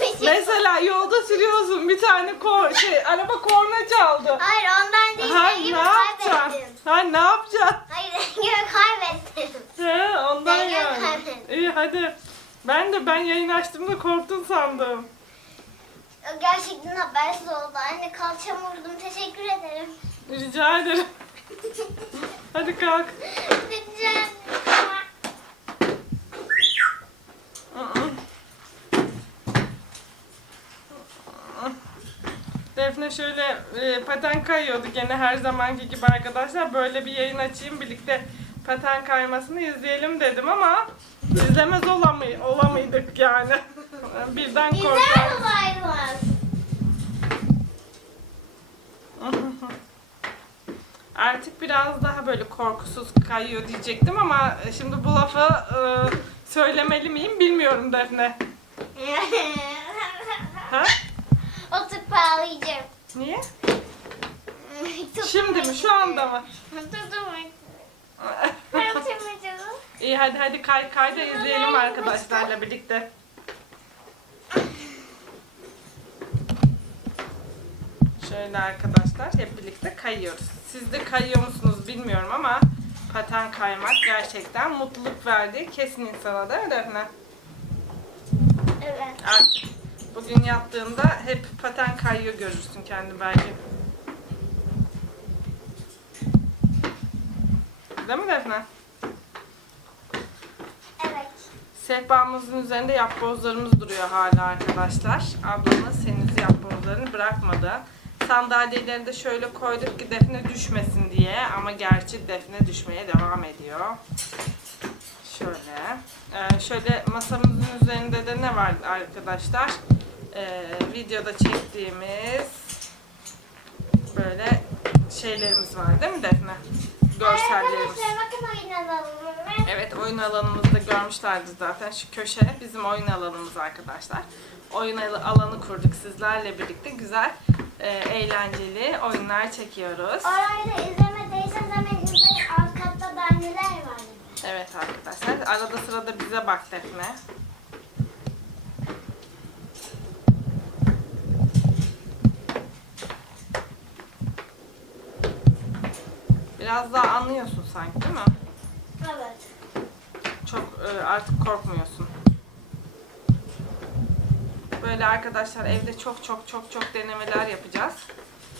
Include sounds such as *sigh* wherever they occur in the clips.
için. Mesela yolda sürüyorsun bir tane kor şey araba korna çaldı. Hayır ondan değil. Ha Dengemi ne yapacaksın? kaybettim. Ha ne yapacaksın? Hayır dengemi kaybettim. He ondan Dengemi yani. İyi hadi. Ben de ben yayın açtığımda korktun sandım. Gerçekten habersiz oldu. Anne kalçamı vurdum. Teşekkür ederim. Rica ederim. *laughs* Hadi kalk. Lütfen. Defne şöyle e, paten kayıyordu gene her zamanki gibi arkadaşlar. Böyle bir yayın açayım birlikte paten kaymasını izleyelim dedim ama izlemez olamay olamaydık yani. *laughs* Birden korktum. *laughs* Artık biraz daha böyle korkusuz kayıyor diyecektim ama şimdi bu lafı e, söylemeli miyim bilmiyorum Defne. *laughs* Ha? Oturup ağlayacağım. Niye? *laughs* Şimdi mi? Şu anda mı? *laughs* İyi hadi hadi kay kay da izleyelim arkadaşlarla birlikte. Şöyle arkadaşlar hep birlikte kayıyoruz. Siz de kayıyor musunuz bilmiyorum ama paten kaymak gerçekten mutluluk verdi kesin insana değil mi Defne? Evet. Artık bugün yattığında hep paten kayıyor görürsün kendi belki. Değil mi Defne? Evet. Sehpamızın üzerinde yapbozlarımız duruyor hala arkadaşlar. Ablamız henüz yapbozlarını bırakmadı. Sandalyeleri de şöyle koyduk ki Defne düşmesin diye ama gerçi Defne düşmeye devam ediyor. Şöyle. Ee, şöyle masamızın üzerinde de ne var arkadaşlar? Ee, videoda çektiğimiz böyle şeylerimiz var değil mi Defne? Görsellerimiz. Evet oyun alanımızda görmüşlerdi zaten. Şu köşe bizim oyun alanımız arkadaşlar. Oyun al- alanı kurduk sizlerle birlikte. Güzel, e, eğlenceli oyunlar çekiyoruz. Orayı da izlemediyseniz hemen izleyin. Alt katta da anneler var. Evet arkadaşlar. Arada sırada bize bak Defne. Biraz daha anlıyorsun sanki değil mi? Evet. Çok e, artık korkmuyorsun. Böyle arkadaşlar evde çok çok çok çok denemeler yapacağız.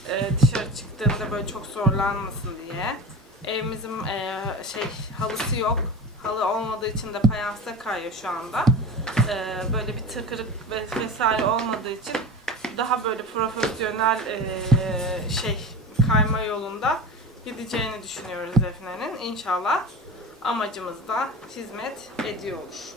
E, dışarı çıktığında böyle çok zorlanmasın diye. Evimizin e, şey halısı yok. Halı olmadığı için de fayansta kayıyor şu anda. E, böyle bir tıkırık ve vesaire olmadığı için daha böyle profesyonel e, şey kayma yolunda gideceğini düşünüyoruz Defne'nin. İnşallah amacımız da hizmet ediyor olur.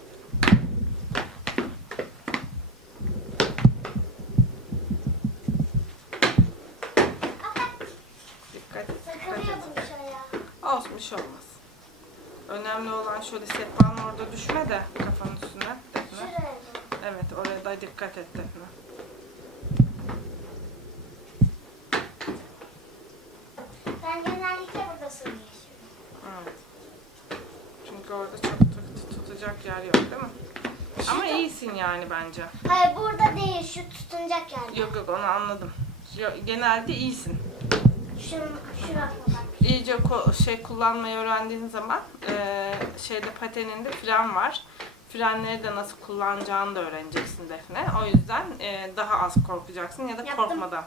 Dikkat, dikkat şuraya. Olsun bir şey olmaz. Önemli olan şöyle sehpanın orada düşme de kafanın üstüne. Defne. Evet oraya da dikkat et Defne. Ben yaşıyorum. Evet. Çünkü orada çok tut- tutacak yer yok değil mi? Ama iyisin yani bence. Hayır burada değil. Şu tutunacak yer. Yok yok onu anladım. Yo- Genelde iyisin. Şunun, şurasına bak. İyice ko- şey kullanmayı öğrendiğin zaman eee, şeyde pateninde fren var. Frenleri de nasıl kullanacağını da öğreneceksin Defne. O yüzden eee, daha az korkacaksın ya da Yaptım. korkmadan.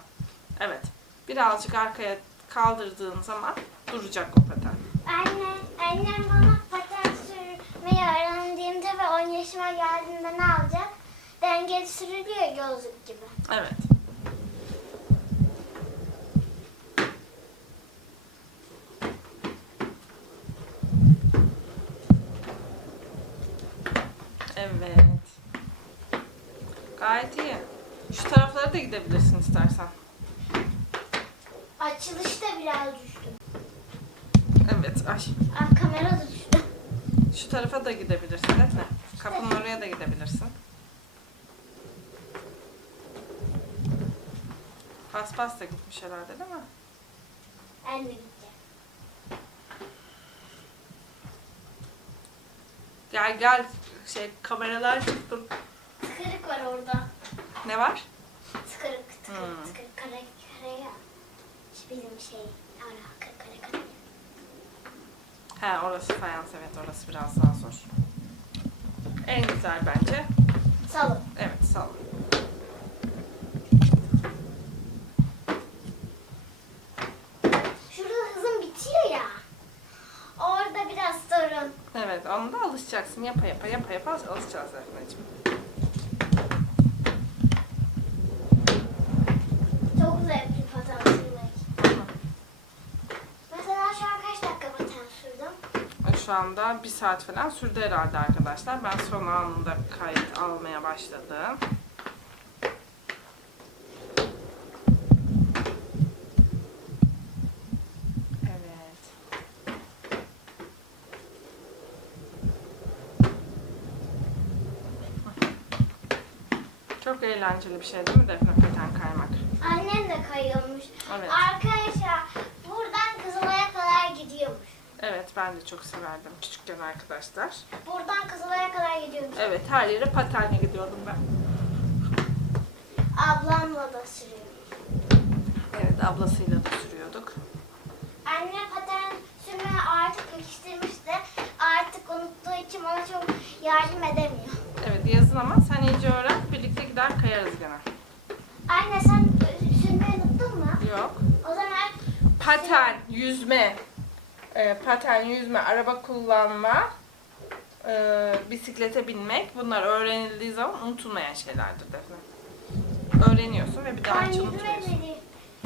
Evet. Birazcık arkaya kaldırdığın zaman duracak o paten. Anne, annem bana paten sürmeyi öğrendiğimde ve 10 yaşıma geldiğinde ne alacak? Dengeli sürülüyor gözlük gibi. Evet. Evet. Gayet iyi. Şu taraflara da gidebilirsin istersen. Açılışta biraz düştüm. Evet. Ay. Ah kamera da düştü. Şu tarafa da gidebilirsin Defne. Kapının oraya da gidebilirsin. Paspas da gitmiş herhalde değil mi? Anne gitti. Gel gel şey kameralar çıktı. Tıkırık var orada. Ne var? Tıkırık, tıkırık, Hmm. tıkırık, kare, kare ya. Bizim şey, ara. He orası fayans evet orası biraz daha zor. En güzel bence. Salon. Evet salon. Şurada hızım bitiyor ya. Orada biraz sorun. Evet onu da alışacaksın. Yapa yapa yapa yapa alışacağız Efna'cığım. Çok zevkli paten sürmek. Mesela şu an kaç dakika paten sürdüm? Şu anda bir saat falan sürdü herhalde arkadaşlar. Ben son anında kayıt almaya başladım. Evet. Çok eğlenceli bir şey değil mi Defne paten kaymak? Annem de kayıyormuş. Evet. Arkadaşlar buradan Kızılay'a kadar gidiyormuş. Evet ben de çok severdim küçükken arkadaşlar. Buradan Kızılay'a kadar gidiyormuş. Evet her yere patenle gidiyordum ben. Ablamla da sürüyor. Evet ablasıyla da sürüyorduk. Anne paten sürmeyi artık pekiştirmiş de artık unuttuğu için bana çok yardım edemiyor. Evet yazın ama sen iyice öğren birlikte gider kayarız gene. Anne sen sürmeyi unuttun mu? Yok. O zaman Paten, yüzme, e, paten, yüzme, araba kullanma, e, bisiklete binmek bunlar öğrenildiği zaman unutulmayan şeylerdir Defne. Öğreniyorsun ve bir daha ben hiç unutmuyorsun.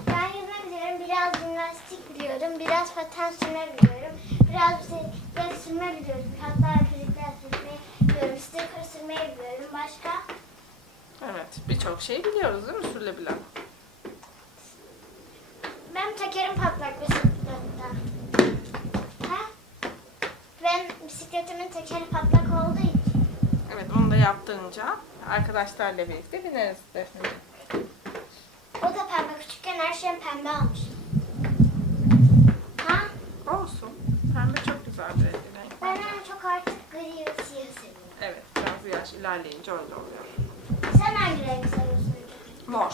Ben yüzme biliyorum, biraz jimnastik biliyorum, biraz paten sürme biliyorum, biraz bisiklet sürme biliyorum, hatta bisiklet sürmeyi biliyorum, sticker sürmeyi biliyorum. Başka? Evet birçok şey biliyoruz değil mi sürülebilen? Benim tekerim patlak bisikletten. Ha? Ben bisikletimin tekeri patlak olduğu için. Evet onu da yaptığınca arkadaşlarla birlikte bineriz Defne. O da pembe. Küçükken her şeyim pembe almış. Ha? Olsun. Pembe çok güzel bir renk. Ben en çok artık gri ve siyah seviyorum. Evet biraz yaş ilerleyince öyle oluyor. Sen hangi renk seviyorsun? Mor.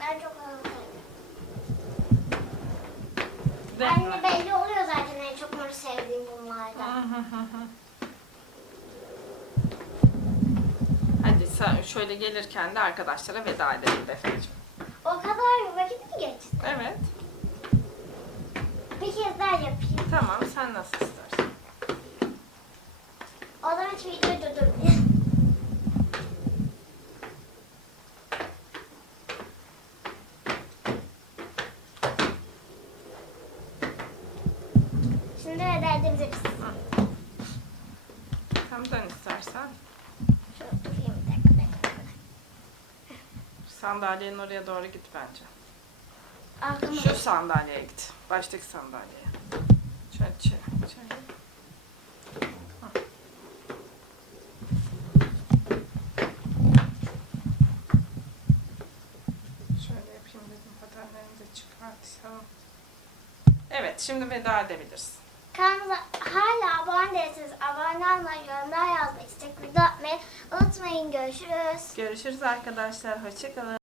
Ben çok ağır seviyorum. Defne. Anne belli oluyor zaten en sevdiğim bunlardan. Hadi sen şöyle gelirken de arkadaşlara veda edelim Defneciğim. O kadar vakit mi geçti? Evet. Bir kez daha yapayım. Tamam sen nasıl istersen. O zaman hiç videoyu durdurmayayım. Şimdi veda edebiliriz. Tam dön istersen. Şöyle durayım bir dakika. bir dakika. Sandalyenin oraya doğru git bence. Arkama Şu sandalyeye git. Baştaki sandalyeye. Şöyle çevir. Hı. Şöyle yapayım dedim. Patenlerimi de çıkartsam. Evet şimdi veda edebiliriz. Kanalımıza hala abone değilseniz abone olmayı, yorumlar yazmayı, istek atmayı unutmayın. Görüşürüz. Görüşürüz arkadaşlar. Hoşçakalın.